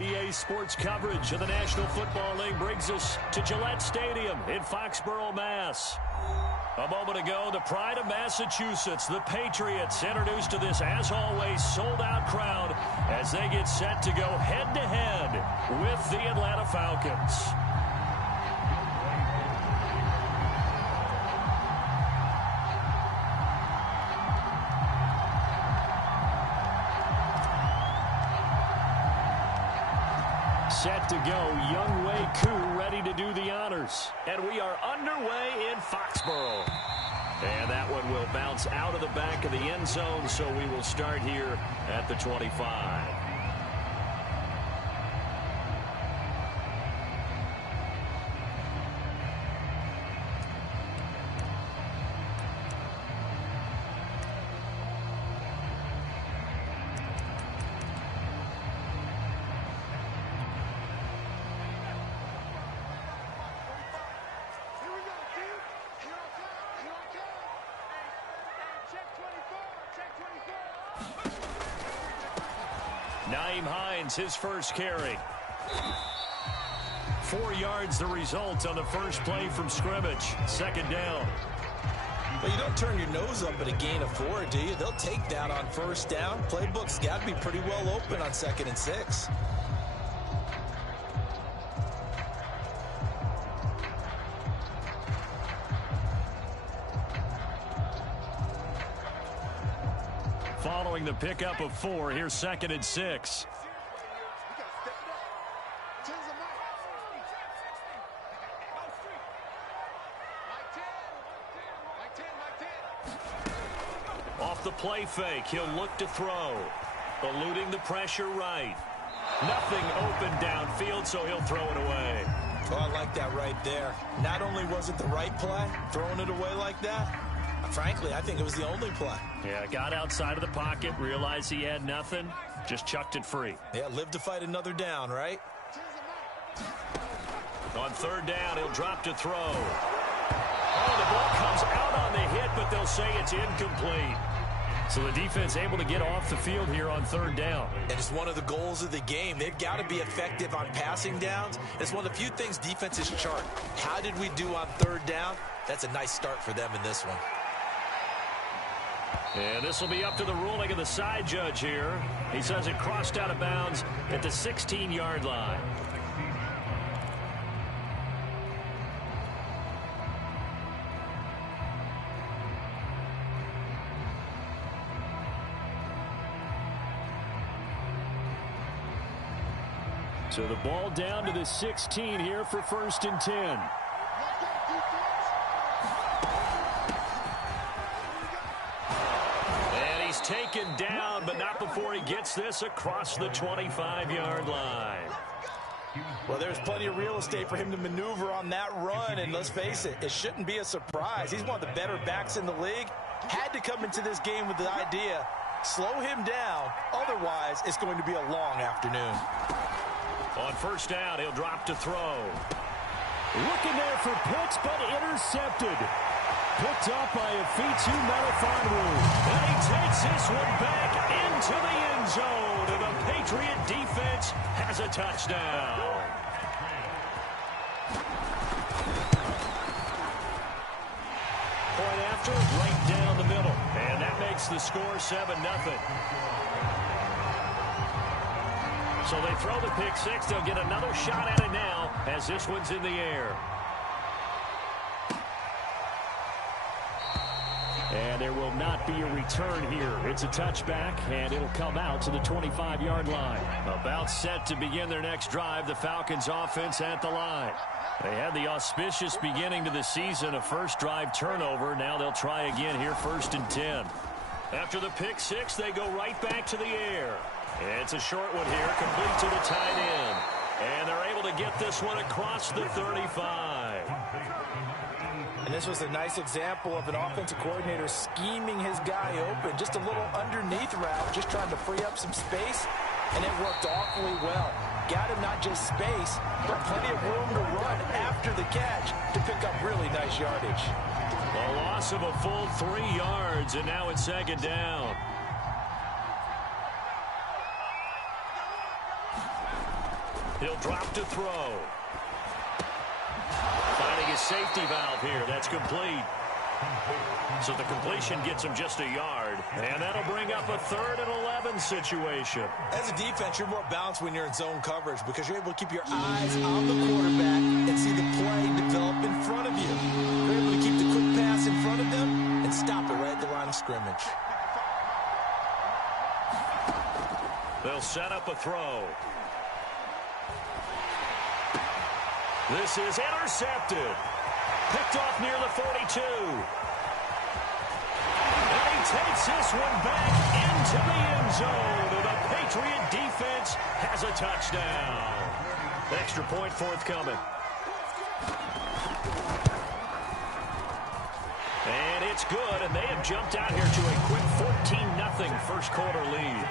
EA Sports coverage of the National Football League brings us to Gillette Stadium in Foxborough, Mass. A moment ago, the pride of Massachusetts, the Patriots, introduced to this, as always, sold-out crowd as they get set to go head-to-head with the Atlanta Falcons. Set to go, Young Wei Koo ready to do the honors. And we are underway in Foxborough. And that one will bounce out of the back of the end zone, so we will start here at the 25. His first carry. 4 yards the result on the first play from scrimmage. Second down. Well, you don't turn your nose up at a gain of 4, do you? They'll take that on first down. Playbook's got to be pretty well open on 2nd and 6. Following the pickup of 4, here's 2nd and 6. The play fake, he'll look to throw. Eluding the pressure right. Nothing open downfield, so he'll throw it away. Oh, I like that right there. Not only was it the right play, throwing it away like that, frankly, I think it was the only play. Yeah, got outside of the pocket, realized he had nothing, just chucked it free. Yeah, live to fight another down, right? On 3rd down, he'll drop to throw. Oh, the ball comes out on the hit, but they'll say it's incomplete. So the defense able to get off the field here on 3rd down. And it's one of the goals of the game. They've got to be effective on passing downs. It's one of the few things defenses chart. How did we do on 3rd down? That's a nice start for them in this one. And this will be up to the ruling of the side judge here. He says it crossed out of bounds at the 16-yard line. So the ball down to the 16 here for 1st and 10. And he's taken down, but not before he gets this across the 25-yard line. Well, there's plenty of real estate for him to maneuver on that run, and let's face it, it shouldn't be a surprise. He's one of the better backs in the league. Had to come into this game with the idea, slow him down, otherwise it's going to be a long afternoon. On 1st down, he'll drop to throw. Looking there for picks, but intercepted. Picked up by Afitu Melifonwu. And he takes this one back into the end zone. And the Patriot defense has a touchdown. Point after, right down the middle. And that makes the score 7-0. So they throw the pick 6. They'll get another shot at it now as this one's in the air. And there will not be a return here. It's a touchback, and it'll come out to the 25-yard line. About set to begin their next drive, the Falcons offense at the line. They had the auspicious beginning to the season, a first drive turnover. Now they'll try again here, 1st and 10. After the pick 6, they go right back to the air. It's a short one here, complete to the tight end. And they're able to get this one across the 35. And this was a nice example of an offensive coordinator scheming his guy open. Just a little underneath route, just trying to free up some space. And it worked awfully well. Got him not just space, but plenty of room to run after the catch to pick up really nice yardage. A loss of a full 3 yards, and now it's 2nd down. He'll drop to throw. Finding his safety valve here. That's complete. So the completion gets him just a yard. And that'll bring up a 3rd and 11 situation. As a defense, you're more balanced when you're in zone coverage because you're able to keep your eyes on the quarterback and see the play develop in front of you. You're able to keep the quick pass in front of them and stop it right at the line of scrimmage. They'll set up a throw. This is intercepted. Picked off near the 42. And he takes this one back into the end zone. The Patriot defense has a touchdown. Extra point forthcoming. And it's good, and they have jumped out here to a quick 14-0 first quarter lead.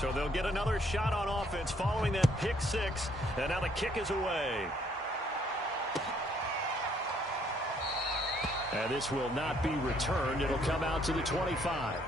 So they'll get another shot on offense following that pick six. And now the kick is away. And this will not be returned. It'll come out to the 25.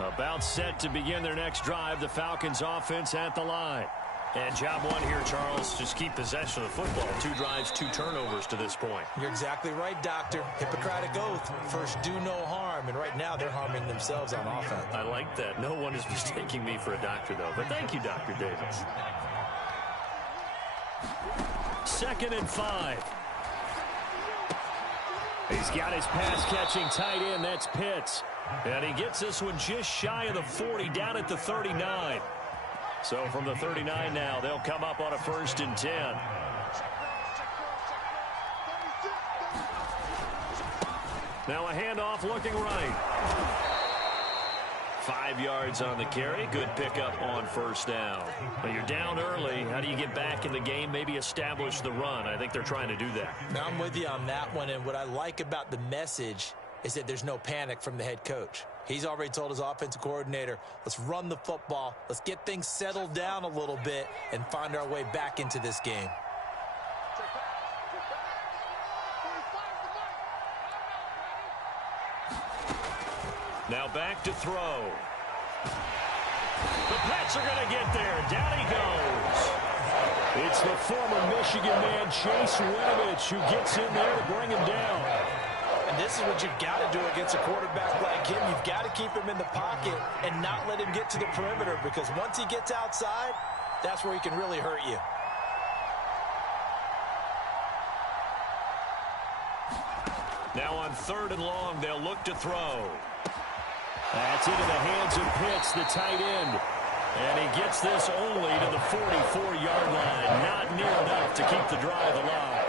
About set to begin their next drive. The Falcons offense at the line. And job one here, Charles, just keep possession of the football. 2 drives, 2 turnovers to this point. You're exactly right, Doctor. Hippocratic oath. First, do no harm. And right now, they're harming themselves on offense. I like that. No one is mistaking me for a doctor, though. But thank you, Dr. Davis. 2nd and 5. He's got his pass-catching tight end. That's Pitts. And he gets this one just shy of the 40, down at the 39. So from the 39 now, they'll come up on a 1st and 10. Now a handoff looking right. 5 yards on the carry. Good pickup on 1st down. Well, you're down early. How do you get back in the game? Maybe establish the run. I think they're trying to do that. Now I'm with you on that one. And what I like about the message is that there's no panic from the head coach. He's already told his offensive coordinator, let's run the football, let's get things settled down a little bit and find our way back into this game. Now back to throw. The Pats are going to get there. Down he goes. It's the former Michigan man, Chase Winovich, who gets in there to bring him down. And this is what you've got to do against a quarterback like him. You've got to keep him in the pocket and not let him get to the perimeter, because once he gets outside, that's where he can really hurt you. Now on 3rd and long, they'll look to throw. That's into the hands of Pitts, the tight end. And he gets this only to the 44-yard line. Not near enough to keep the drive alive.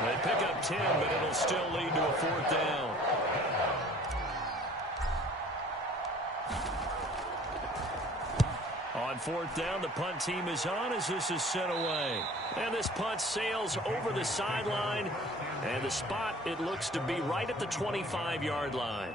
They pick up 10, but it'll still lead to a 4th down. On 4th down, the punt team is on as this is sent away. And this punt sails over the sideline. And the spot, it looks to be right at the 25-yard line.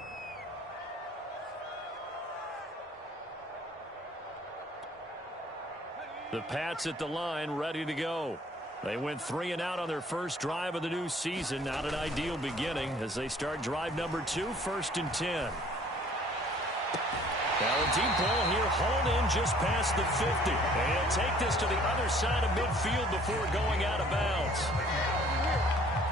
The Pats at the line, ready to go. They went 3 and out on their first drive of the new season. Not an ideal beginning as they start drive number 2, 1st and 10. Now a deep ball here, hauled in just past the 50. And take this to the other side of midfield before going out of bounds.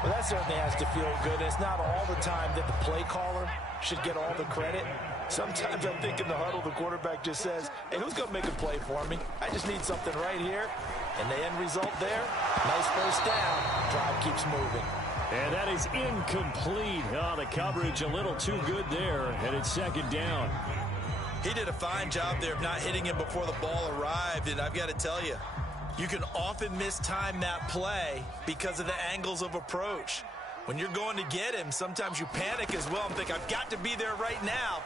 Well, that certainly has to feel good. It's not all the time that the play caller should get all the credit. Sometimes I think in the huddle, the quarterback just says, hey, who's going to make a play for me? I just need something right here. And the end result there, nice 1st down. Drive keeps moving. And that is incomplete. Oh, the coverage a little too good there. And it's 2nd down. He did a fine job there of not hitting him before the ball arrived, and I've got to tell you, you can often mistime that play because of the angles of approach. When you're going to get him, sometimes you panic as well and think, I've got to be there right now.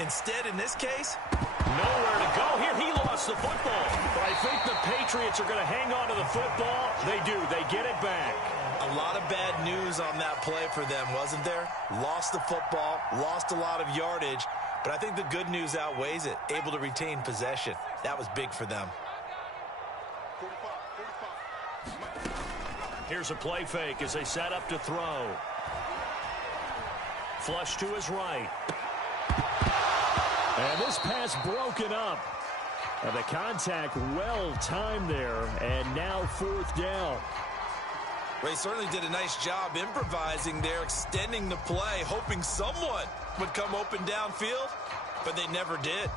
Instead, in this case, nowhere to go here. He lost the football. But I think the Patriots are going to hang on to the football. They do. They get it back. a lot of bad news on that play for them, wasn't there? Lost the football, lost a lot of yardage. But I think the good news outweighs it. Able to retain possession. That was big for them. Here's a play fake as they set up to throw. Flush to his right. And this pass broken up. And the contact well timed there. And now fourth down. Ray certainly did a nice job improvising there, extending the play, hoping someone would come open downfield, but they never did.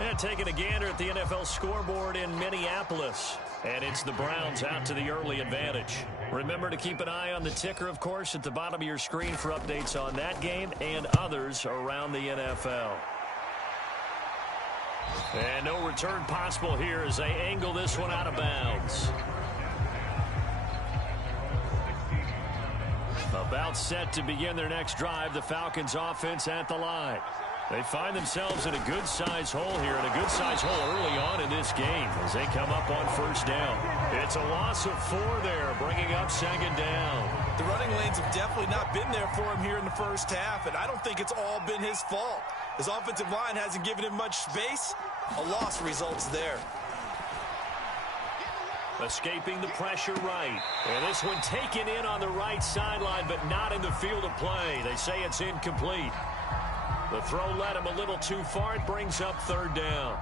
And taking a gander at the NFL scoreboard in Minneapolis. And it's the Browns out to the early advantage. Remember to keep an eye on the ticker, of course, at the bottom of your screen for updates on that game and others around the NFL. And no return possible here as they angle this one out of bounds. About set to begin their next drive, the Falcons offense at the line. They find themselves in a good-sized hole here, and a good-sized hole early on in this game as they come up on first down. It's a loss of 4 there, bringing up second down. The running lanes have definitely not been there for him here in the first half, and I don't think it's all been his fault. His offensive line hasn't given him much space. A loss results there. Escaping the pressure right. And this one taken in on the right sideline, but not in the field of play. They say it's incomplete. The throw led him a little too far. It brings up third down.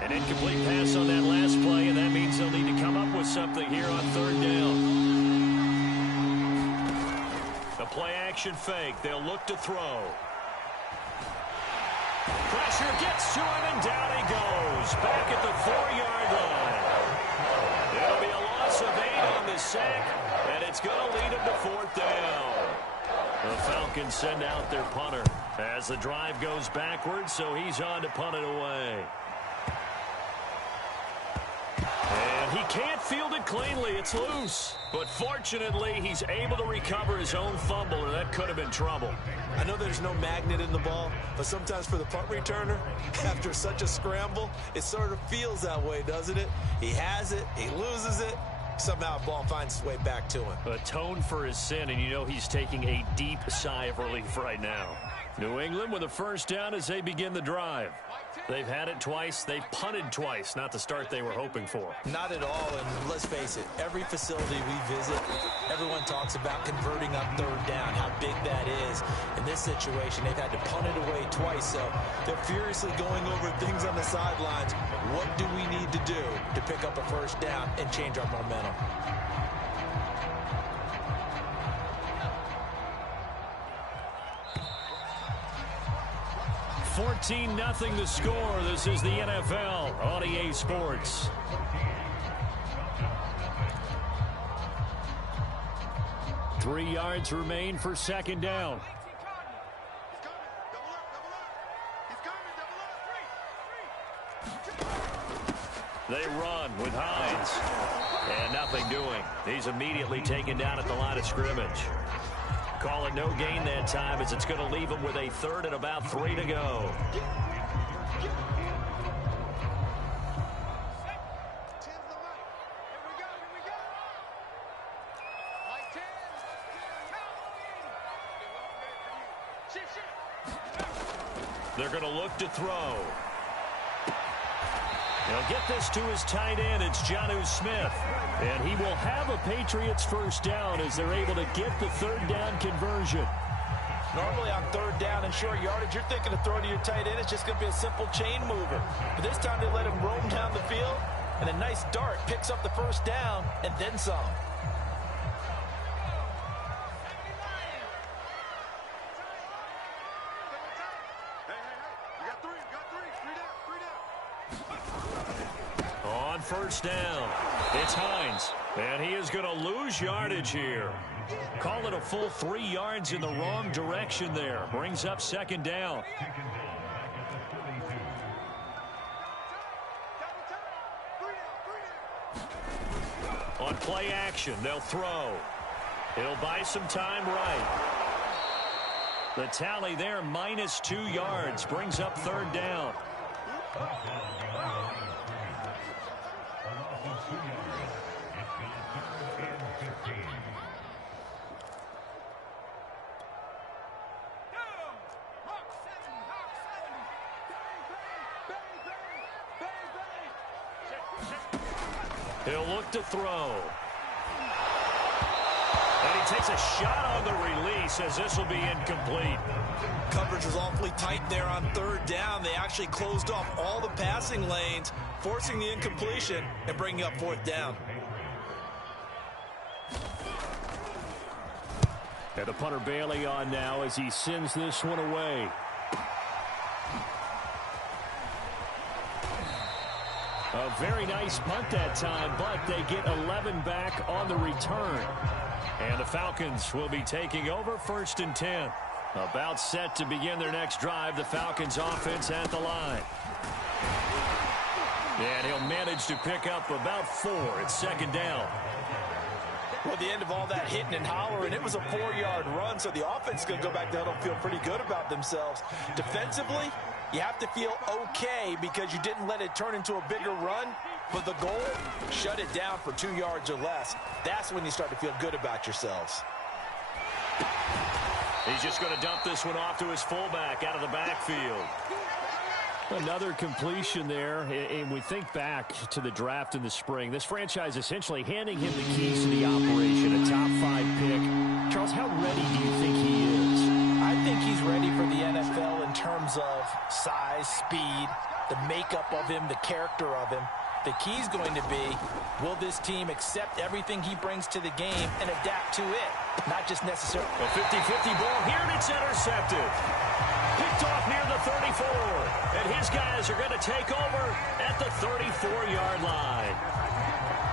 An incomplete pass on that last play, and that means they'll need to come up with something here on third down. The play-action fake. They'll look to throw. Pressure gets to him, and down he goes. Back at the 4-yard line. It'll be a loss of 8 on the sack, and it's going to lead him to fourth down. The Falcons send out their punter as the drive goes backwards, so he's on to punt it away. And he can't field it cleanly. It's loose. But fortunately, he's able to recover his own fumble, or that could have been trouble. I know there's no magnet in the ball, but sometimes for the punt returner, after such a scramble, it sort of feels that way, doesn't it? He has it, he loses it, somehow the ball finds its way back to him. Atoned for his sin, and you know he's taking a deep sigh of relief right now. New England with a first down as they begin the drive. They've had it twice. They've punted twice. Not the start they were hoping for. Not at all, and let's face it, every facility we visit, everyone talks about converting on third down, how big that is. In this situation, they've had to punt it away twice, so they're furiously going over things on the sidelines. What do we need to do to pick up a first down and change our momentum? 14-0 the score. This is the NFL on EA Sports. Three yards remain for second down. They run with Hines. And nothing doing. He's immediately taken down at the line of scrimmage. Call it no gain that time as it's going to leave him with a third and about 3 to go. They're going to look to throw. He'll get this to his tight end. It's Jonnu Smith. And he will have a Patriots first down as they're able to get the third down conversion. Normally on third down and short yardage, you're thinking to throw to your tight end. It's just going to be a simple chain mover. But this time they let him roam down the field, and a nice dart picks up the first down and then some. On first down, it's Hines. And he is going to lose yardage here. Call it a full 3 yards in the wrong direction there. Brings up second down. On play action, they'll throw. He'll buy some time right. The tally there, -2 yards. Brings up third down. He'll look to throw. And he takes a shot on the release as this will be incomplete. Coverage was awfully tight there on third down. They actually closed off all the passing lanes, forcing the incompletion and bringing up fourth down. And the punter Bailey on now as he sends this one away. A very nice punt that time, but they get 11 back on the return. And the Falcons will be taking over 1st and 10. About set to begin their next drive, the Falcons offense at the line. And he'll manage to pick up about 4 at second down. Well, the end of all that hitting and hollering, it was a 4-yard run, so the offense is going to go back down and feel pretty good about themselves. Defensively, you have to feel okay because you didn't let it turn into a bigger run, but the goal, shut it down for 2 yards or less. That's when you start to feel good about yourselves. He's just going to dump this one off to his fullback out of the backfield. Another completion there, and we think back to the draft in the spring. This franchise essentially handing him the keys to the operation, a top 5 pick. Charles, how ready do you think he is? I think he's ready for the NFL in terms of size, speed, the makeup of him, the character of him. The key's going to be, will this team accept everything he brings to the game and adapt to it? Not just necessarily. A 50-50 ball here, and it's intercepted. Picked off near the 34. And his guys are going to take over at the 34-yard line.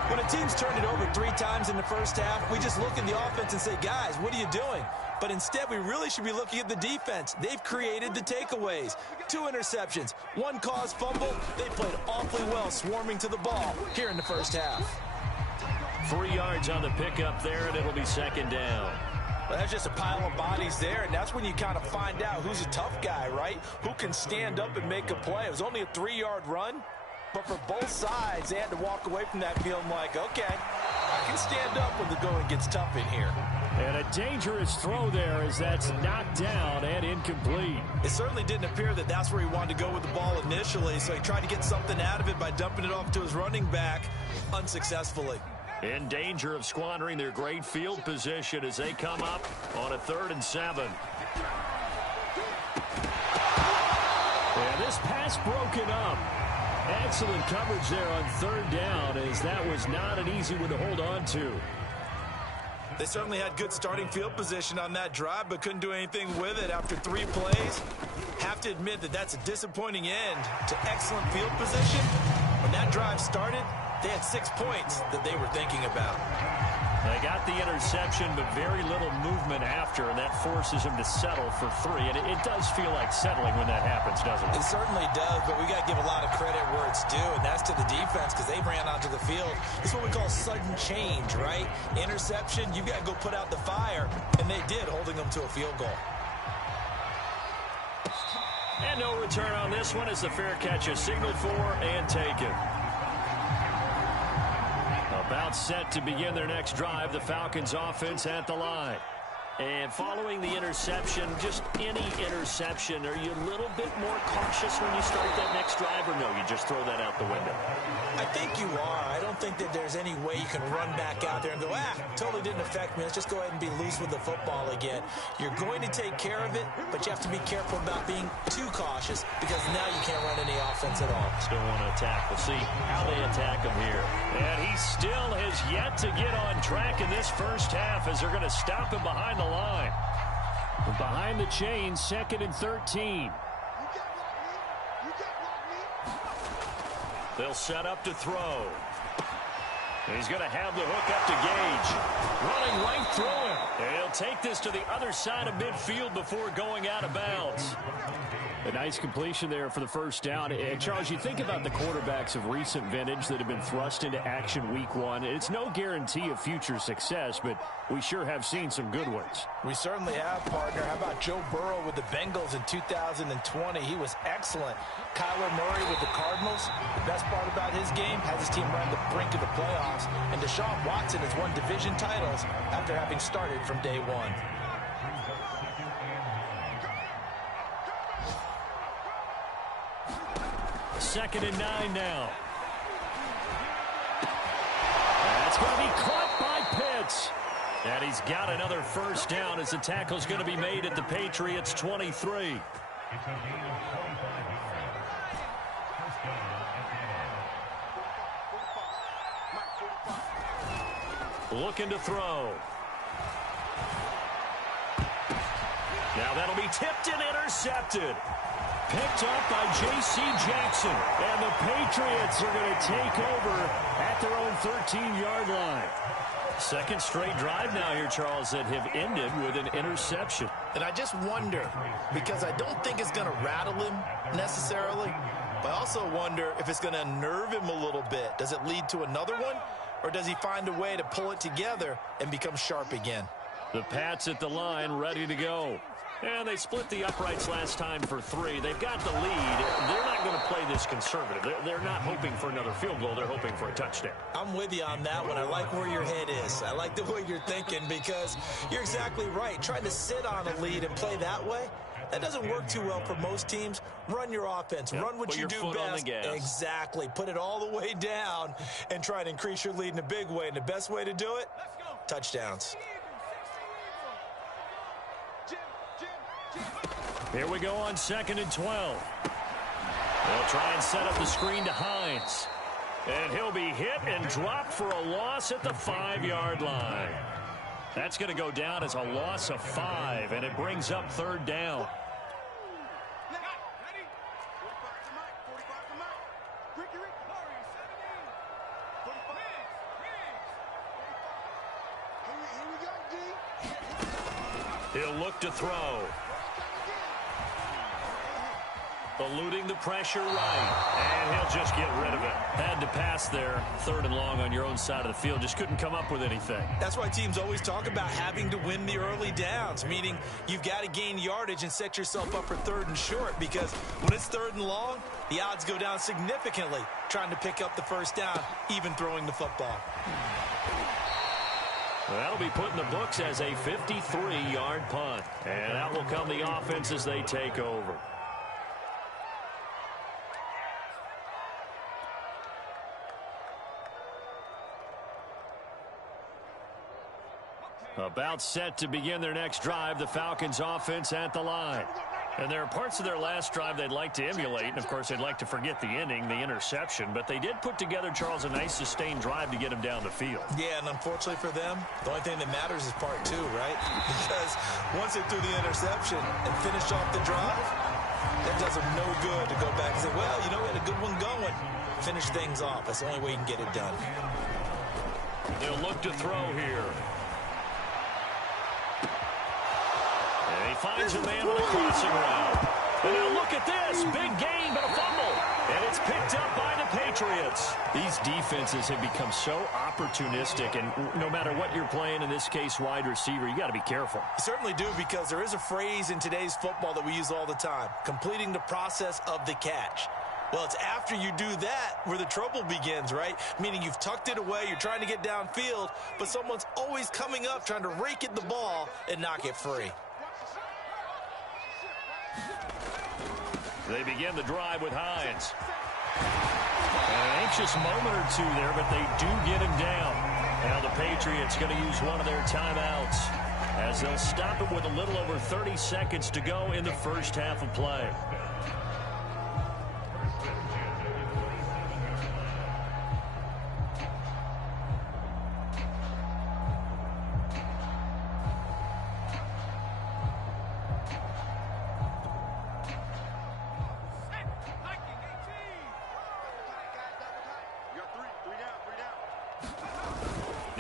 When a team's turned it over 3 times in the first half, we just look at the offense and say, guys, what are you doing? But instead, we really should be looking at the defense. They've created the takeaways. 2 interceptions, 1 caused fumble. They played awfully well swarming to the ball here in the first half. 3 yards on the pickup there, and it'll be second down. Well, that's just a pile of bodies there, and that's when you kind of find out who's a tough guy, right? Who can stand up and make a play. It was only a 3-yard run, but for both sides, they had to walk away from that feeling like, okay, I can stand up when the going gets tough in here. And a dangerous throw there as that's knocked down and incomplete. It certainly didn't appear that that's where he wanted to go with the ball initially, so he tried to get something out of it by dumping it off to his running back unsuccessfully. In danger of squandering their great field position as they come up on a 3rd and 7. And this pass broken up. Excellent coverage there on 3rd down as that was not an easy one to hold on to. They certainly had good starting field position on that drive, but couldn't do anything with it after 3 plays. Have to admit that that's a disappointing end to excellent field position. When that drive started, they had 6 points that they were thinking about. They got the interception, but very little movement after, and that forces them to settle for 3. And it does feel like settling when that happens, doesn't it? It certainly does, but we got to give a lot of credit where it's due, and that's to the defense because they ran onto the field. This is what we call sudden change, right? Interception, you've got to go put out the fire, and they did, holding them to a field goal. And no return on this one as the fair catch is signaled for and taken. About set to begin their next drive, the Falcons offense at the line. And following the interception, just any interception, are you a little bit more cautious when you start that next drive, or no, you just throw that out the window? I think you are. I don't think that there's any way you can run back out there and go, totally didn't affect me. Let's just go ahead and be loose with the football again. You're going to take care of it, but you have to be careful about being too cautious because now you can't run any offense at all. Still want to attack. We'll see how they attack him here. And he still has yet to get on track in this first half as they're going to stop him behind the line. Behind the chain, 2nd and 13. They'll set up to throw. He's going to have the hook up to Gage. Running right through him. And he'll take this to the other side of midfield before going out of bounds. A nice completion there for the first down. And Charles, you think about the quarterbacks of recent vintage that have been thrust into action week one. It's no guarantee of future success, but we sure have seen some good ones. We certainly have, partner. How about Joe Burrow with the Bengals in 2020? He was excellent. Kyler Murray with the Cardinals. The best part about his game, has his team run the brink of the playoffs. And Deshaun Watson has won division titles after having started from day one. Second and 9 now. That's going to be caught by Pitts. And he's got another first down as the tackle's going to be made at the Patriots 23. Looking to throw. Now that'll be tipped and intercepted. Picked up by J.C. Jackson. And the Patriots are going to take over at their own 13-yard line. Second straight drive now here, Charles, that have ended with an interception. And I just wonder, because I don't think it's going to rattle him necessarily, but I also wonder if it's going to unnerve him a little bit. Does it lead to another one, or does he find a way to pull it together and become sharp again? The Pats at the line, ready to go. And they split the uprights last time for 3. They've got the lead. They're not going to play this conservative. They're not hoping for another field goal. They're hoping for a touchdown. I'm with you on that one. I like where your head is. I like the way you're thinking, because you're exactly right. Trying to sit on a lead and play that way, that doesn't work too well for most teams. Run your offense. Yep. Run what you do best. Exactly. Put it all the way down and try to increase your lead in a big way. And the best way to do it, touchdowns. Here we go on 2nd and 12. They'll try and set up the screen to Hines. And he'll be hit and dropped for a loss at the 5-yard line. That's going to go down as a loss of 5, and it brings up 3rd down. He'll look to throw. Eluding the pressure right. And he'll just get rid of it. Had to pass there. 3rd and long on your own side of the field. Just couldn't come up with anything. That's why teams always talk about having to win the early downs, meaning you've got to gain yardage and set yourself up for 3rd and short, because when it's 3rd and long, the odds go down significantly trying to pick up the first down, even throwing the football. Well, that'll be put in the books as a 53-yard punt. And out will come the offense as they take over. About set to begin their next drive, the Falcons offense at the line. And there are parts of their last drive they'd like to emulate. And, of course, they'd like to forget the ending, the interception. But they did put together, Charles, a nice sustained drive to get him down the field. Yeah, and unfortunately for them, the only thing that matters is part 2, right? Because once they threw the interception and finished off the drive, that does them no good to go back and say, well, you know, we had a good one going. Finish things off. That's the only way you can get it done. They'll look to throw here. And he finds a man on a crossing route. And now look at this. Big gain, but a fumble. And it's picked up by the Patriots. These defenses have become so opportunistic, and no matter what you're playing, in this case wide receiver, you got to be careful. You certainly do, because there is a phrase in today's football that we use all the time, completing the process of the catch. Well, it's after you do that where the trouble begins, right? Meaning you've tucked it away, you're trying to get downfield, but someone's always coming up trying to rake at the ball and knock it free. They begin the drive with Hines. An anxious moment or two there, but they do get him down. Now the Patriots going to use one of their timeouts as they'll stop it with a little over 30 seconds to go in the first half of play.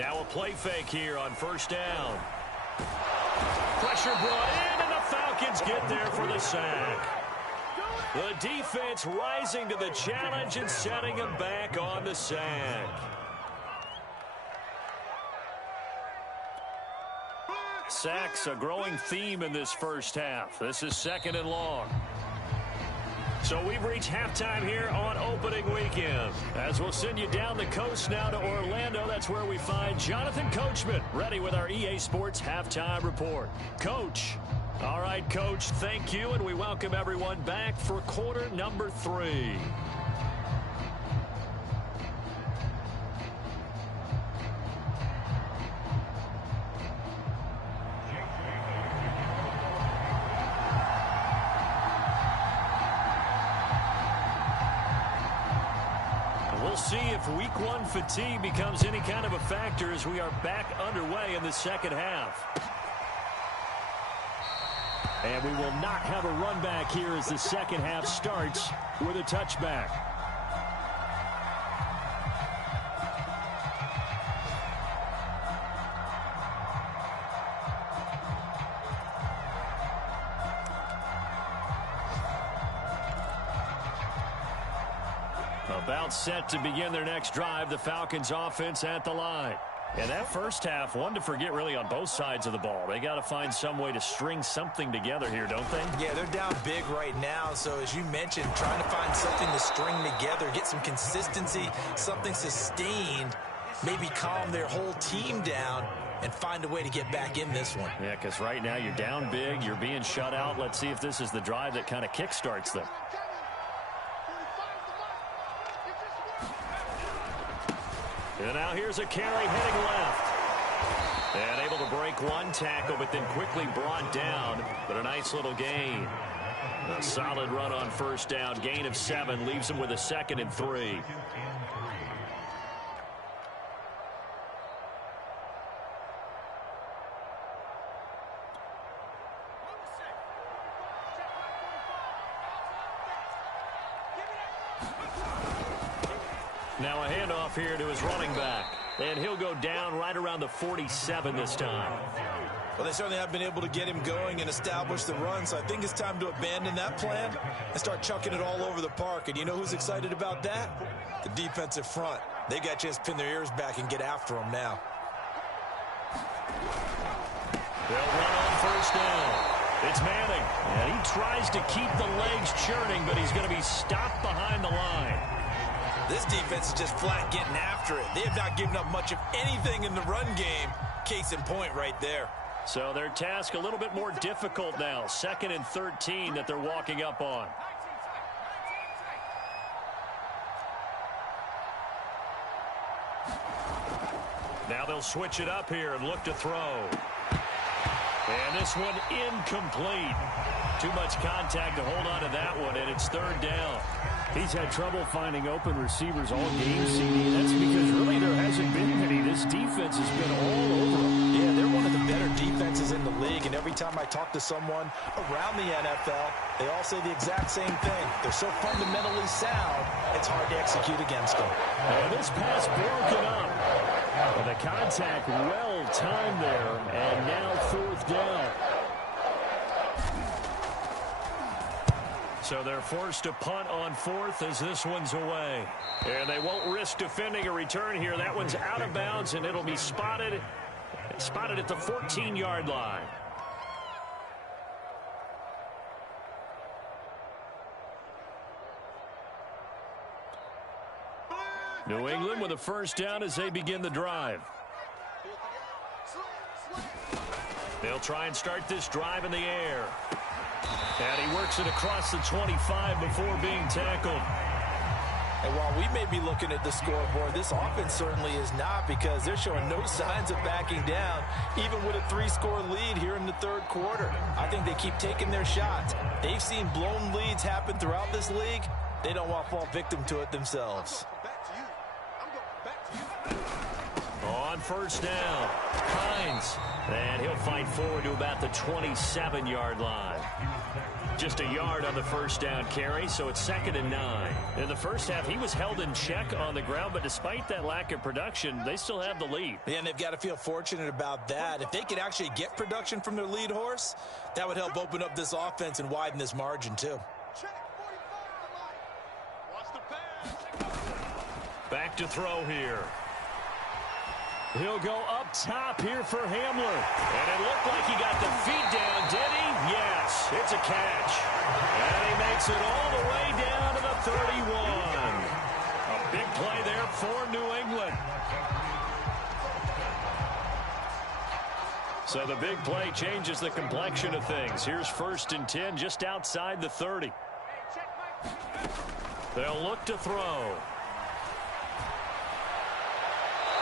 Now a play fake here on first down. Pressure brought in, and the Falcons get there for the sack. The defense rising to the challenge and setting them back on the sack. Sacks a growing theme in this first half. This is 2nd and long. So we've reached halftime here on opening weekend. As we'll send you down the coast now to Orlando, that's where we find Jonathan Coachman ready with our EA Sports Halftime Report. Coach. All right, Coach, thank you, and we welcome everyone back for quarter number 3. We'll see if week 1 fatigue becomes any kind of a factor as we are back underway in the second half. And we will not have a run back here as the second half starts with a touchback. About set to begin their next drive, the Falcons offense at the line. And that first half, one to forget really on both sides of the ball. They got to find some way to string something together here, don't they? Yeah, they're down big right now. So as you mentioned, trying to find something to string together, get some consistency, something sustained, maybe calm their whole team down and find a way to get back in this one. Yeah, because right now you're down big, you're being shut out. Let's see if this is the drive that kind of kickstarts them. And now here's a carry heading left. And able to break one tackle, but then quickly brought down. But a nice little gain. A solid run on first down. Gain of 7 leaves him with a 2nd and 3. Now a handoff here to his running back. And he'll go down right around the 47 this time. Well, they certainly have been able to get him going and establish the run, so I think it's time to abandon that plan and start chucking it all over the park. And you know who's excited about that? The defensive front. They got a chance to pin their ears back and get after him now. They'll run on first down. It's Manning. And he tries to keep the legs churning, but he's going to be stopped behind the line. This defense is just flat getting after it. They have not given up much of anything in the run game. Case in point right there. So their task a little bit more difficult now. 2nd and 13 that they're walking up on. Now they'll switch it up here and look to throw. And this one incomplete. Too much contact to hold on to that one, and it's 3rd down. He's had trouble finding open receivers all game, CD. That's because really there hasn't been any. This defense has been all over them. Yeah, they're one of the better defenses in the league, and every time I talk to someone around the NFL, they all say the exact same thing. They're so fundamentally sound, it's hard to execute against them. And this pass broken up. And the contact well timed there, and now 4th down. So they're forced to punt on 4th as this one's away. And they won't risk defending a return here. That one's out of bounds, and it'll be spotted at the 14-yard line. New England with a first down as they begin the drive. They'll try and start this drive in the air. And he works it across the 25 before being tackled. And while we may be looking at the scoreboard, this offense certainly is not, because they're showing no signs of backing down, even with a 3-score lead here in the 3rd quarter. I think they keep taking their shots. They've seen blown leads happen throughout this league. They don't want to fall victim to it themselves. On first down. Hines. And he'll fight forward to about the 27-yard line. Just a yard on the first down carry, so it's 2nd and 9. In the first half, he was held in check on the ground, but despite that lack of production, they still have the lead. Yeah, and they've got to feel fortunate about that. If they could actually get production from their lead horse, that would help open up this offense and widen this margin, too. Back to throw here. He'll go up top here for Hamler. And it looked like he got the feet down, did he? Yes, it's a catch. And he makes it all the way down to the 31. A big play there for New England. So the big play changes the complexion of things. Here's 1st and 10 just outside the 30. They'll look to throw.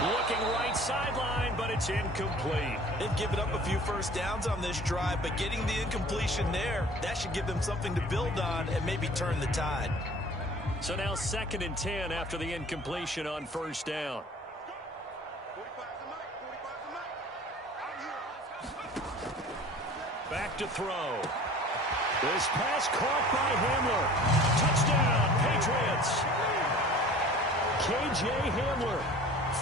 Looking right sideline, but it's incomplete. They've given up a few first downs on this drive, but getting the incompletion there, that should give them something to build on and maybe turn the tide. So now 2nd and 10 after the incompletion on first down. Back to throw. This pass caught by Hamler. Touchdown, Patriots. K.J. Hamler.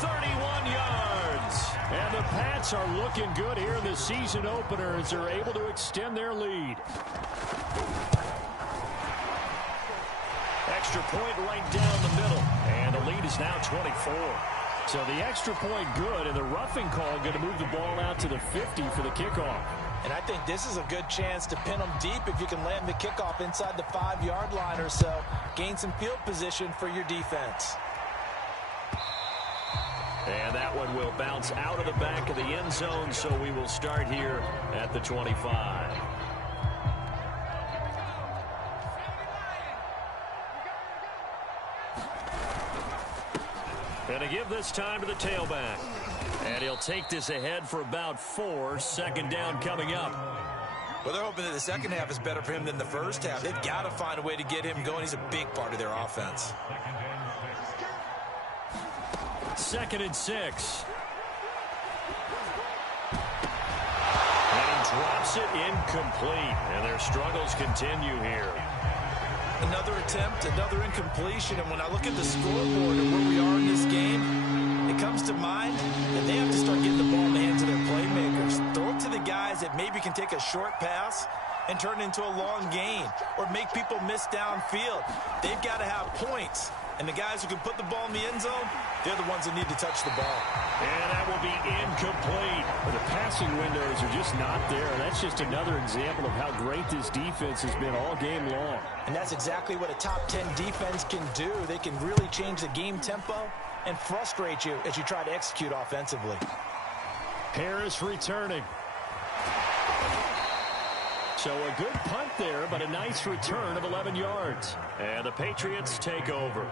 31 yards. And the Pats are looking good here in the season opener as they're able to extend their lead. Extra point right down the middle. And the lead is now 24. So the extra point good, and the roughing call going to move the ball out to the 50 for the kickoff. And I think this is a good chance to pin them deep if you can land the kickoff inside the 5-yard line or so. Gain some field position for your defense. And that one will bounce out of the back of the end zone, so we will start here at the 25. And to give this time to the tailback. And he'll take this ahead for about 4. 2nd down coming up. Well, they're hoping that the second half is better for him than the first half. They've got to find a way to get him going. He's a big part of their offense. 2nd and 6. And he drops it incomplete. And their struggles continue here. Another attempt, another incompletion. And when I look at the scoreboard and where we are in this game, it comes to mind that they have to start getting the ball in the hands of their playmakers. Throw it to the guys that maybe can take a short pass and turn it into a long gain or make people miss downfield. They've got to have points. And the guys who can put the ball in the end zone, they're the ones that need to touch the ball. And that will be incomplete. But the passing windows are just not there. That's just another example of how great this defense has been all game long. And that's exactly what a top 10 defense can do. They can really change the game tempo and frustrate you as you try to execute offensively. Harris returning. So a good punt there, but a nice return of 11 yards. And the Patriots take over.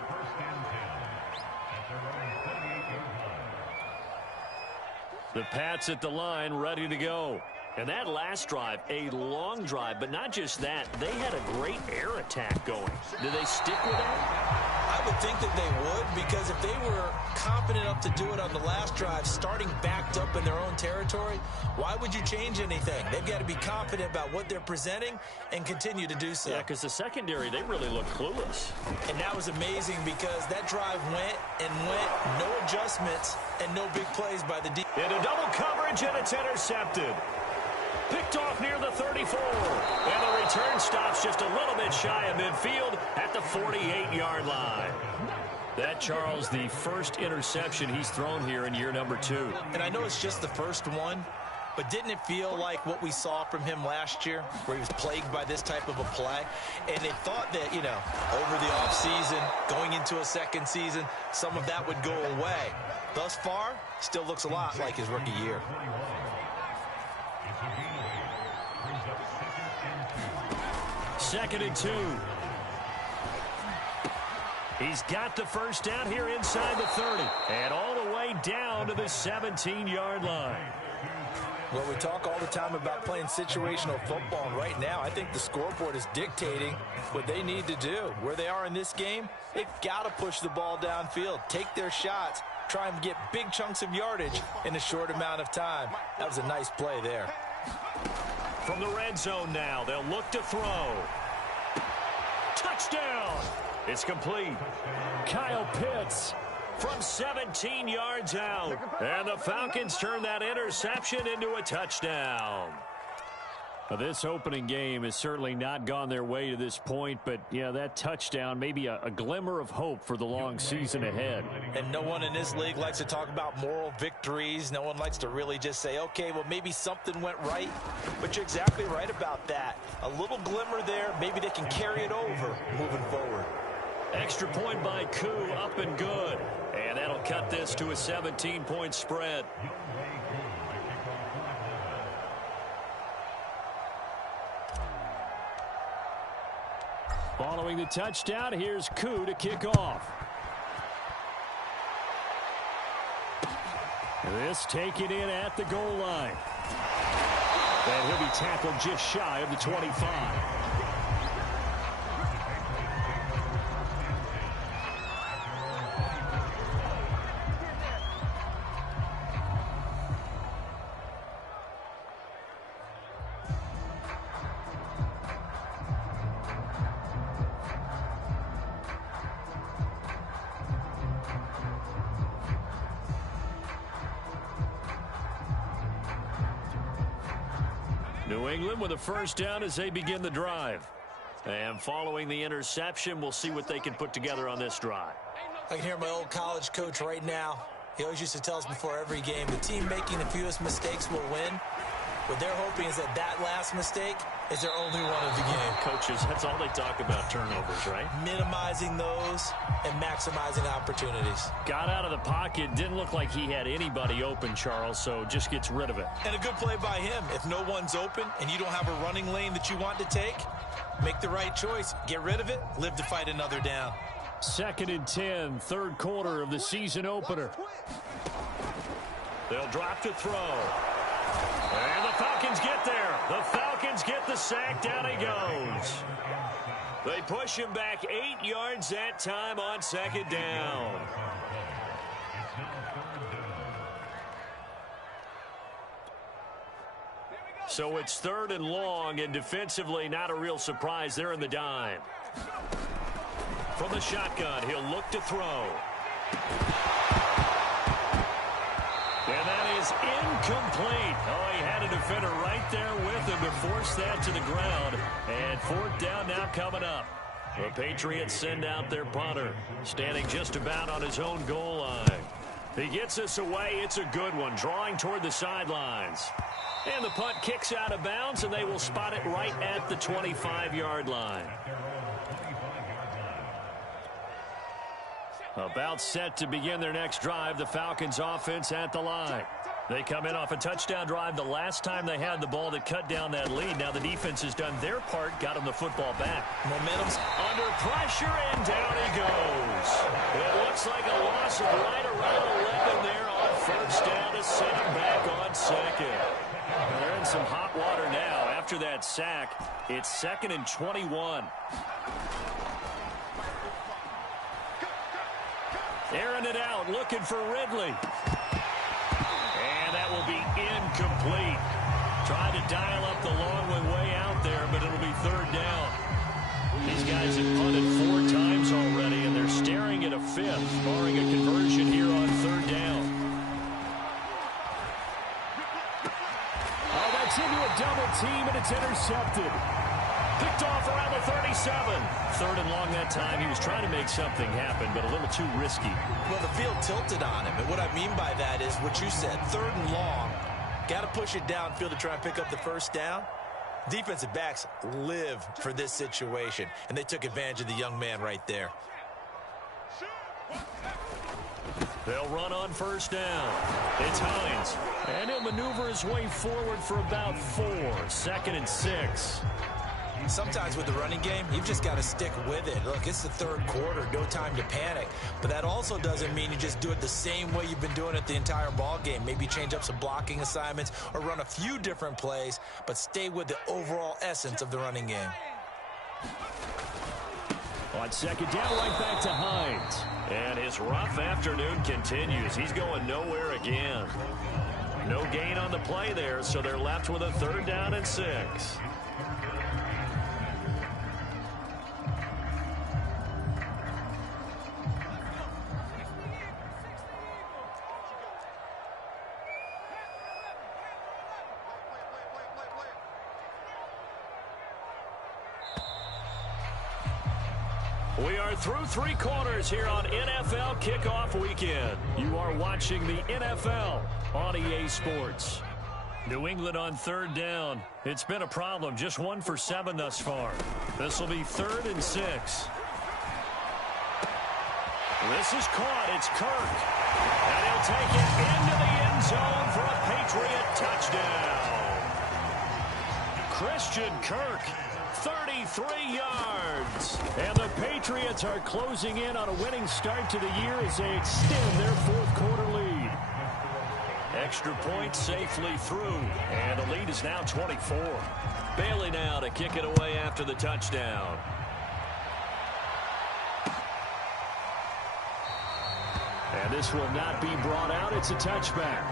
The Pats at the line, ready to go. And that last drive, a long drive, but not just that. They had a great air attack going. Did they stick with that? I would think that they would, because if they were confident enough to do it on the last drive, starting backed up in their own territory, why would you change anything? They've got to be confident about what they're presenting and continue to do so. Yeah, because the secondary, they really look clueless. And that was amazing because that drive went and went, no adjustments and no big plays by the defense. Into double coverage, and it's intercepted. Picked off near the 34. And the return stops just a little bit shy of midfield at the 48-yard line. That, Charles, the first interception he's thrown here in year number 2. And I know it's just the first one, but didn't it feel like what we saw from him last year, where he was plagued by this type of a play? And they thought that, you know, over the offseason, going into a second season, some of that would go away. Thus far, still looks a lot like his rookie year. Second and 2. He's got the first down here inside the 30. And all the way down to the 17-yard line. Well, we talk all the time about playing situational football, and right now I think the scoreboard is dictating what they need to do. Where they are in this game, they've got to push the ball downfield, take their shots, try and get big chunks of yardage in a short amount of time. That was a nice play there. From the red zone now, they'll look to throw. Touchdown! It's complete. Kyle Pitts from 17 yards out. And the Falcons turn that interception into a touchdown. This opening game has certainly not gone their way to this point, but, yeah, that touchdown, maybe a glimmer of hope for the long season ahead. And no one in this league likes to talk about moral victories. No one likes to really just say, okay, well, maybe something went right. But you're exactly right about that. A little glimmer there. Maybe they can carry it over moving forward. Extra point by Koo, up and good. And that'll cut this to a 17-point spread. Following the touchdown, here's Koo to kick off. This taken in at the goal line. And he'll be tackled just shy of the 25. New England with a first down as they begin the drive. And following the interception, we'll see what they can put together on this drive. I can hear my old college coach right now. He always used to tell us before every game, the team making the fewest mistakes will win. What they're hoping is that last mistake is their only one of the game. Coaches, that's all they talk about, turnovers, right? Minimizing those and maximizing opportunities. Got out of the pocket, didn't look like he had anybody open, Charles, so just gets rid of it. And a good play by him. If no one's open and you don't have a running lane that you want to take, make the right choice. Get rid of it, live to fight another down. 2nd and 10, third quarter of the season opener. They'll drop to throw. And the Falcons get there. The Falcons get the sack. Down he goes. They push him back 8 yards that time on 2nd down. So it's 3rd and long, and defensively not a real surprise. They're in the dime. From the shotgun, he'll look to throw. And that is incomplete. Oh, he had a defender right there with him to force that to the ground. And 4th down now coming up. The Patriots send out their punter, standing just about on his own goal line. He gets this away. It's a good one, drawing toward the sidelines. And the punt kicks out of bounds, and they will spot it right at the 25-yard line. About set to begin their next drive, the Falcons offense at the line. They come in off a touchdown drive the last time they had the ball to cut down that lead. Now the defense has done their part, got them the football back. Momentum's under pressure, and down he goes. It looks like a loss of right around 11 there on 1st down to set him back on 2nd. They're in some hot water now. After that sack, it's 2nd and 21. Airing it out, looking for Ridley. And that will be incomplete. Tried to dial up the long one way out there, but it'll be 3rd down. These guys have punted 4 times already, and they're staring at a 5th, barring a conversion here on 3rd down. Oh, that's into a double team, and it's intercepted. Picked off around the 37. 3rd and long that time. He was trying to make something happen, but a little too risky. Well, the field tilted on him, and what I mean by that is what you said, 3rd and long. Got to push it downfield to try and pick up the 1st down. Defensive backs live for this situation, and they took advantage of the young man right there. They'll run on 1st down. It's Hines, and he'll maneuver his way forward for about 4. 2nd and 6. Sometimes with the running game, you've just got to stick with it. Look, it's the 3rd quarter, no time to panic. But that also doesn't mean you just do it the same way you've been doing it the entire ball game. Maybe change up some blocking assignments or run a few different plays, but stay with the overall essence of the running game. On second down, right back to Hines. And his rough afternoon continues. He's going nowhere again. No gain on the play there, so they're left with a 3rd down and 6. We are through 3 quarters here on NFL Kickoff Weekend. You are watching the NFL on EA Sports. New England on 3rd down. It's been a problem. Just 1 for 7 thus far. This will be 3rd and 6. This is caught. It's Kirk. And he'll take it into the end zone for a Patriot touchdown. Christian Kirk, 33 yards. And the Patriots are closing in on a winning start to the year as they extend their 4th quarter lead. Extra point safely through. And the lead is now 24. Bailey now to kick it away after the touchdown. And this will not be brought out. It's a touchback.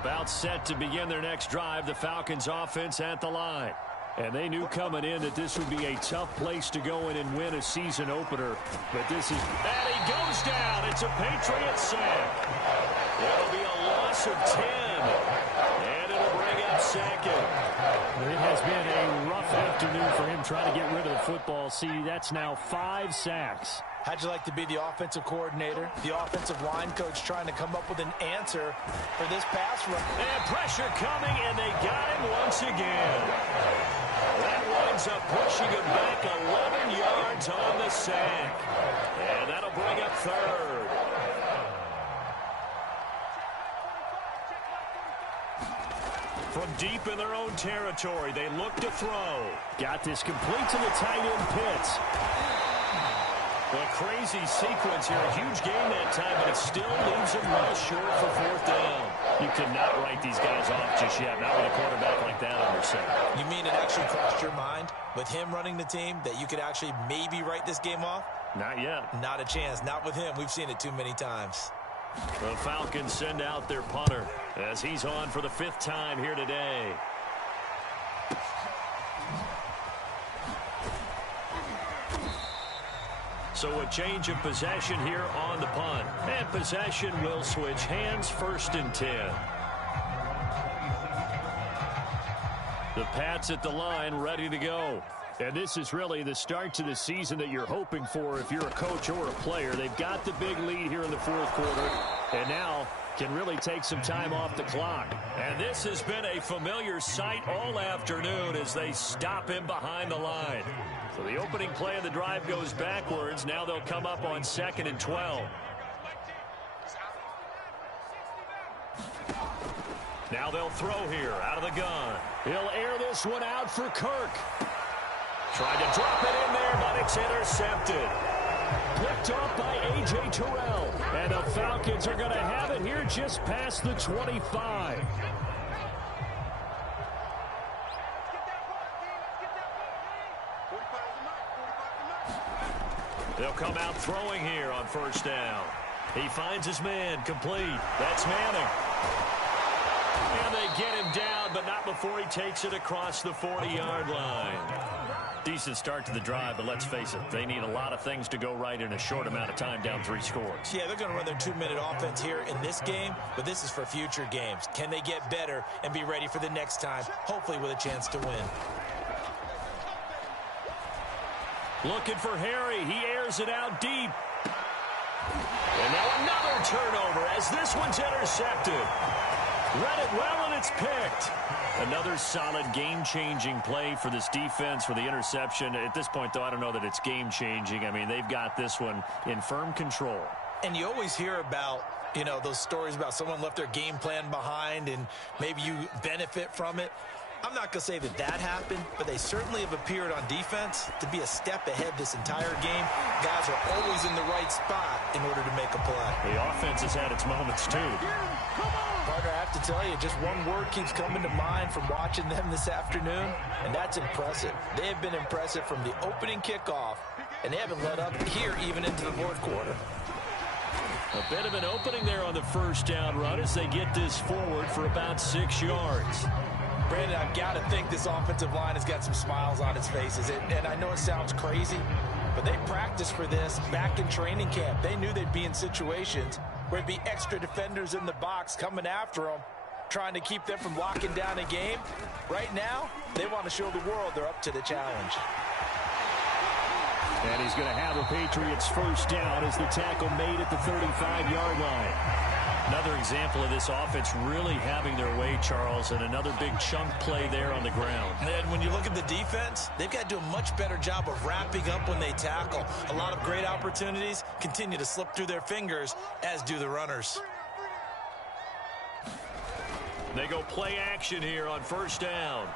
About set to begin their next drive, the Falcons offense at the line. And they knew coming in that this would be a tough place to go in and win a season opener. But this is... And he goes down. It's a Patriot sack. It'll be a loss of 10. And it'll bring up 2nd. It has been a rough afternoon for him trying to get rid of the football. See, that's now 5 sacks. How'd you like to be the offensive coordinator, the offensive line coach trying to come up with an answer for this pass run? And pressure coming, and they got him once again. That winds up pushing him back 11 yards on the sack. And that'll bring up 3rd. From deep in their own territory, they look to throw. Got this complete to the tight end Pitts. A crazy sequence here. A huge game that time, but it still leaves them well short for 4th down. You cannot write these guys off just yet, not with a quarterback like that under center. You mean it actually crossed your mind with him running the team that you could actually maybe write this game off? Not yet. Not a chance. Not with him. We've seen it too many times. The Falcons send out their punter as he's on for the 5th time here today. So a change of possession here on the punt. And possession will switch hands, 1st and 10. The Pats at the line ready to go. And this is really the start to the season that you're hoping for if you're a coach or a player. They've got the big lead here in the 4th quarter. And now can really take some time off the clock. And this has been a familiar sight all afternoon as they stop him behind the line. So the opening play of the drive goes backwards. Now they'll come up on 2nd and 12. Now they'll throw here out of the gun. He'll air this one out for Kirk. Tried to drop it in there, but it's intercepted. Picked off by A.J. Terrell. And the Falcons are going to have it here just past the 25. They'll come out throwing here on 1st down. He finds his man complete. That's Manning. And they get him down, but not before he takes it across the 40-yard line. Decent start to the drive, but let's face it, they need a lot of things to go right in a short amount of time, down 3 scores. Yeah, they're going to run their 2-minute offense here in this game, but this is for future games. Can they get better and be ready for the next time, hopefully with a chance to win? Looking for Harry. He airs it out deep. And now another turnover as this one's intercepted. Read it well, and it's picked. Another solid game-changing play for this defense for the interception. At this point, though, I don't know that it's game-changing. I mean, they've got this one in firm control. And you always hear about, those stories about someone left their game plan behind and maybe you benefit from it. I'm not going to say that happened, but they certainly have appeared on defense to be a step ahead this entire game. Guys are always in the right spot in order to make a play. The offense has had its moments, too. Partner, I have to tell you, just one word keeps coming to mind from watching them this afternoon, and that's impressive. They have been impressive from the opening kickoff, and they haven't let up here even into the fourth quarter. A bit of an opening there on the first down run as they get this forward for about 6 yards. Brandon, I've got to think this offensive line has got some smiles on its faces. And I know it sounds crazy, but they practiced for this back in training camp. They knew they'd be in situations where there'd be extra defenders in the box coming after them, trying to keep them from locking down a game. Right now, they want to show the world they're up to the challenge. And he's going to have a Patriots first down as the tackle made at the 35-yard line. Another example of this offense really having their way, Charles, and another big chunk play there on the ground. And when you look at the defense, they've got to do a much better job of wrapping up when they tackle. A lot of great opportunities continue to slip through their fingers, as do the runners. They go play action here on first down.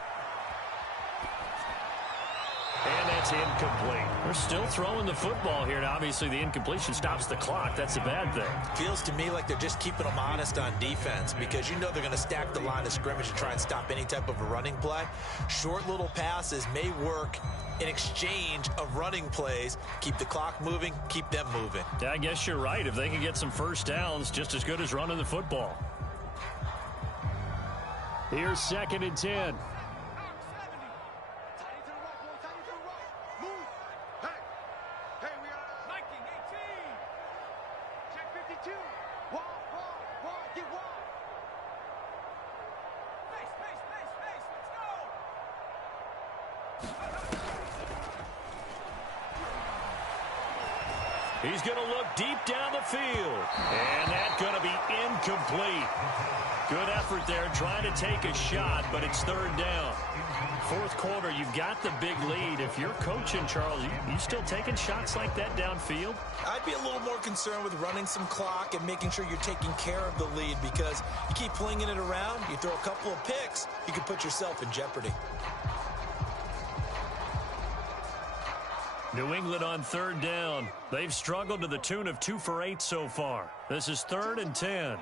And that's incomplete. They're still throwing the football here. Now, obviously, the incompletion stops the clock. That's a bad thing. Feels to me like they're just keeping them honest on defense because you know they're going to stack the line of scrimmage and try and stop any type of a running play. Short little passes may work in exchange of running plays. Keep the clock moving, keep them moving. Yeah, I guess you're right. If they can get some first downs, just as good as running the football. Here's 2nd and 10. He's going to look deep down the field. And that's going to be incomplete. Good effort there trying to take a shot, but it's 3rd down. Fourth quarter, you've got the big lead. If you're coaching, Charles, you still taking shots like that downfield? I'd be a little more concerned with running some clock and making sure you're taking care of the lead because you keep flinging it around, you throw a couple of picks, you can put yourself in jeopardy. New England on 3rd down. They've struggled to the tune of 2 for 8 so far. This is 3rd and 10.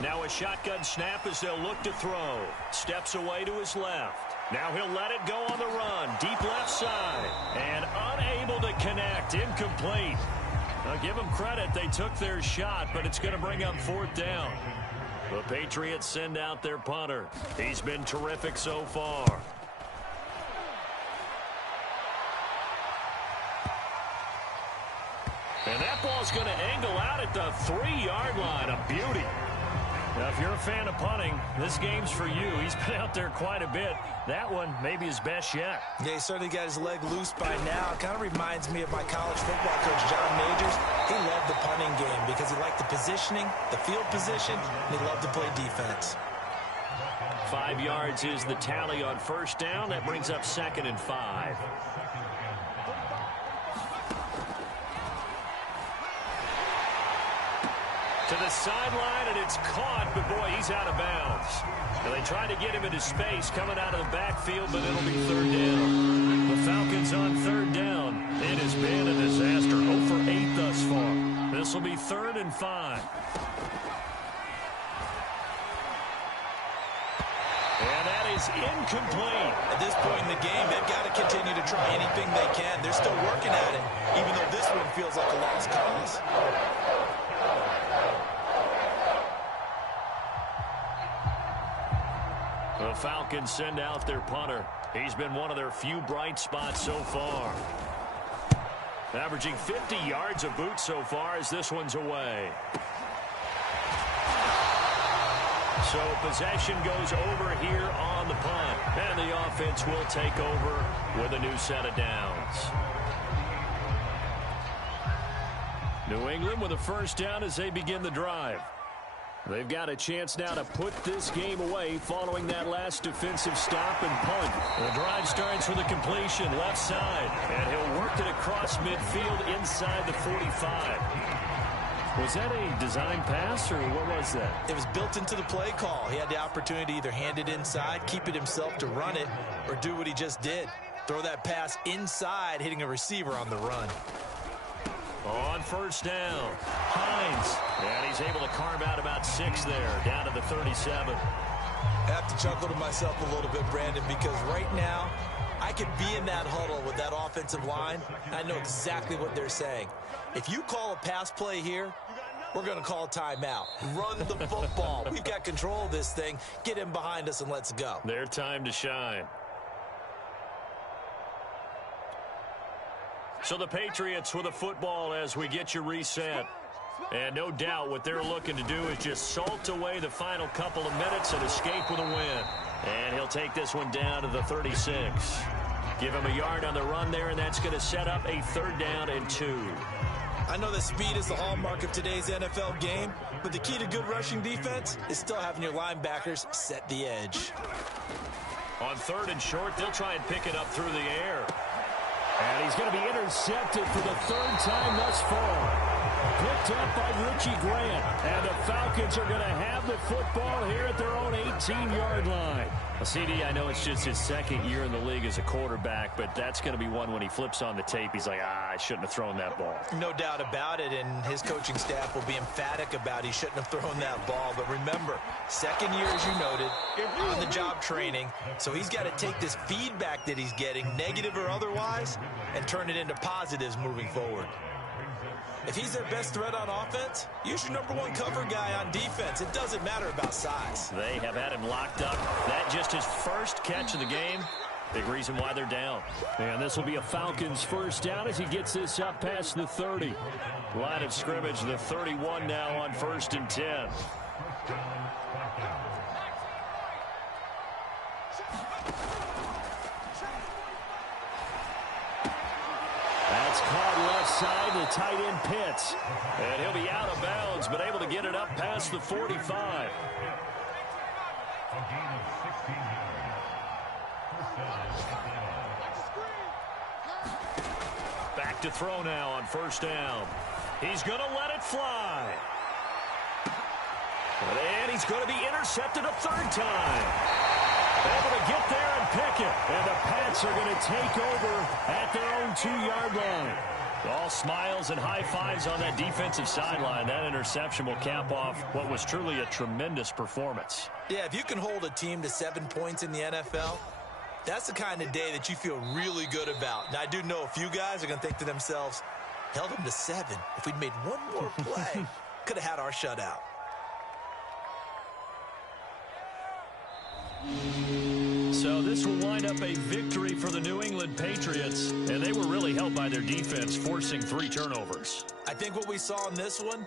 Now a shotgun snap as they'll look to throw. Steps away to his left. Now he'll let it go on the run. Deep left side. And unable to connect. Incomplete. Now give them credit. They took their shot, but it's going to bring up 4th down. The Patriots send out their punter. He's been terrific so far. And that ball's going to angle out at the 3-yard line. A beauty. Now, if you're a fan of punting, this game's for you. He's been out there quite a bit. That one may be his best yet. Yeah, he certainly got his leg loose by now. It kind of reminds me of my college football coach, John Majors. He loved the punting game because he liked the positioning, the field position, and he loved to play defense. 5 yards is the tally on first down. That brings up 2nd and 5. To the sideline, and it's caught, but boy, he's out of bounds. And they try to get him into space coming out of the backfield, but it'll be 3rd down. The Falcons on 3rd down. It has been a disaster. 0 for 8 thus far. This will be 3rd and 5. And that is incomplete. At this point in the game, they've got to continue to try anything they can. They're still working at it, even though this one feels like a lost cause. The Falcons send out their punter. He's been one of their few bright spots so far. Averaging 50 yards a boot so far as this one's away. So possession goes over here on the punt. And the offense will take over with a new set of downs. New England with a first down as they begin the drive. They've got a chance now to put this game away following that last defensive stop and punt. The drive starts with a completion left side, and he'll work it across midfield inside the 45. Was that a design pass, or what was that? It was built into the play call. He had the opportunity to either hand it inside, keep it himself to run it, or do what he just did. Throw that pass inside, hitting a receiver on the run. On first down, Hines. And he's able to carve out about 6 there, down to the 37. I have to chuckle to myself a little bit, Brandon, because right now, I could be in that huddle with that offensive line. I know exactly what they're saying. If you call a pass play here, we're going to call a timeout. Run the football. We've got control of this thing. Get him behind us and let's go. Their time to shine. So the Patriots with a football as we get you reset. And no doubt what they're looking to do is just salt away the final couple of minutes and escape with a win. And he'll take this one down to the 36. Give him a yard on the run there, and that's going to set up a 3rd down and 2. I know that speed is the hallmark of today's NFL game, but the key to good rushing defense is still having your linebackers set the edge. On 3rd and short, they'll try and pick it up through the air. And he's going to be intercepted for the 3rd time thus far. Picked up by Richie Grant. And the Falcons are going to have the football here at their own 18-yard line. CD, I know it's just his 2nd year in the league as a quarterback, but that's going to be one when he flips on the tape. He's like, I shouldn't have thrown that ball. No doubt about it, and his coaching staff will be emphatic about he shouldn't have thrown that ball. But remember, 2nd year, as you noted, on-the-job training, so he's got to take this feedback that he's getting, negative or otherwise, and turn it into positives moving forward. If he's their best threat on offense, use your #1 cover guy on defense. It doesn't matter about size. They have had him locked up. That just his first catch of the game. Big reason why they're down. And this will be a Falcons 1st down as he gets this up past the 30. Line of scrimmage, the 31 now on 1st and 10. That's caught left side, the tight end Pitts. And he'll be out of bounds, but able to get it up past the 45. Back to throw now on 1st down. He's going to let it fly. And he's going to be intercepted a 3rd time. Able to get there and pick it. And the Pats are going to take over at their own 2-yard line. All smiles and high fives on that defensive sideline. That interception will cap off what was truly a tremendous performance. Yeah, if you can hold a team to 7 points in the NFL, that's the kind of day that you feel really good about. Now, I do know a few guys are going to think to themselves, held them to 7. If we'd made one more play, could have had our shutout. So this will wind up a victory for the New England Patriots, and they were really helped by their defense, forcing 3 turnovers. I think what we saw in this one,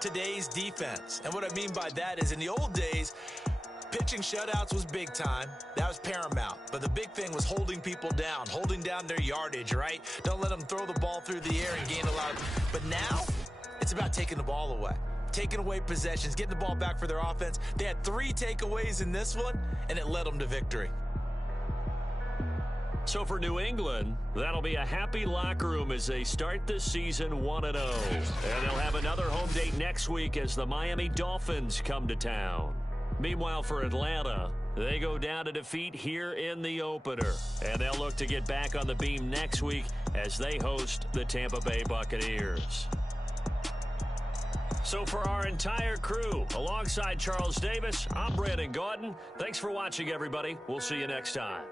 today's defense. And what I mean by that is in the old days, pitching shutouts was big time. That was paramount. But the big thing was holding people down, holding down their yardage, right? Don't let them throw the ball through the air and gain a lot. But now, it's about taking the ball away. Taking away possessions, getting the ball back for their offense. They had 3 takeaways in this one, and it led them to victory. So for New England, that'll be a happy locker room as they start this season 1-0. And they'll have another home date next week as the Miami Dolphins come to town. Meanwhile, for Atlanta, they go down to defeat here in the opener. And they'll look to get back on the beam next week as they host the Tampa Bay Buccaneers. So for our entire crew, alongside Charles Davis, I'm Brandon Gaudin. Thanks for watching, everybody. We'll see you next time.